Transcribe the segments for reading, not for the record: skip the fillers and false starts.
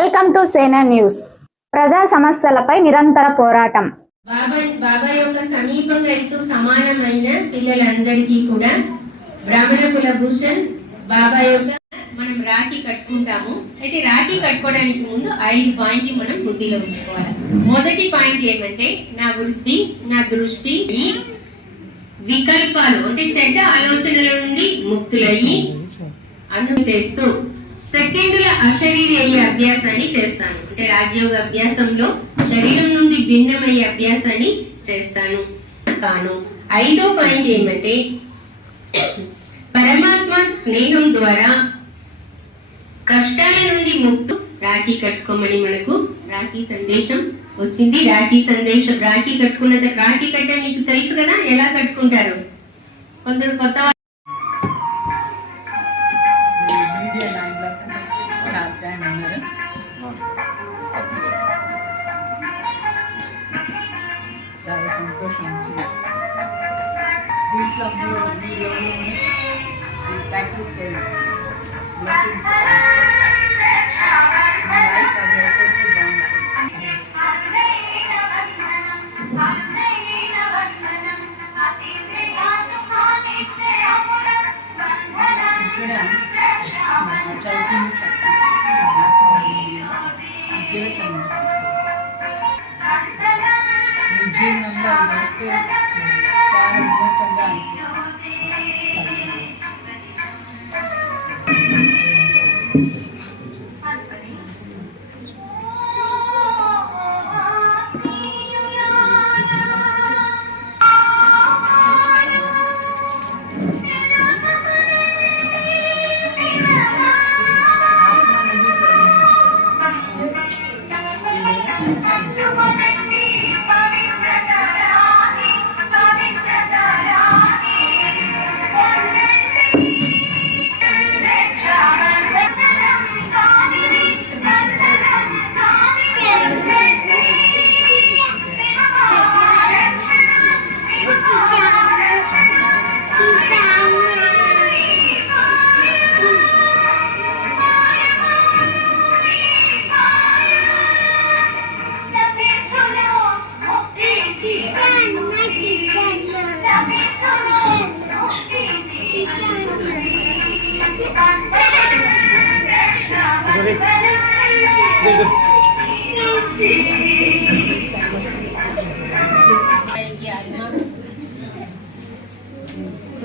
Welcome to సేనా news. ప్రజా సమస్యలపై నిరంతర పోరాటం. బాబా యొక్క సమీపంగా వెళ్తూ సమానమైన పిల్లలందరికీ కూడా బ్రాహ్మణ కులభూషణ్ బాబా యొక్క మనం రాఖీ కట్టుకుంటాము. అయితే రాఖీ కట్టుకోవడానికి ముందు 5 పాయింట్లు మనం బుద్ధిలో ఉంచుకోవాలి. మొదటి పాయింట్ ఏమంటే నా వృత్తి, నా దృష్టి ఈ వికల్పాలు అంటే చెడ్డ ఆలోచనల నుండి ముక్తులయ్యి అను చేస్తూ సెకండ్ల అశరీరయ్యే అభ్యాసాన్ని చేస్తాను. అంటే రాజయోగ అభ్యాసంలో శరీరం నుండి భిన్నమయ్యే అభ్యాసాన్ని చేస్తాను కాను. 5వ పాయింట్ ఏమంటే పరమాత్మ స్నేహం ద్వారా కష్టాల నుండి ముక్తు. రాఖీ కట్టుకోమని మనకు రాఖీ సందేశం వచ్చింది. రాఖీ సందేశం రాఖీ కట్టుకున్న రాఖీ కట్ట మీకు తెలుసు కదా, ఎలా కట్టుకుంటారు. కొందరు కొత్త చాలా సంతోషం దీంట్లో ప్రాక్టీస్ చేయండి. జీవనంలో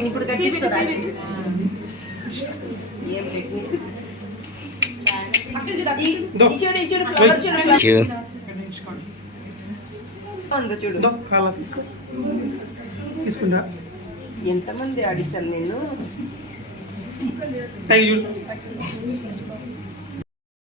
ఇప్పుడు తీసుకుంటా. ఎంతమంది ఆడించాను నేను.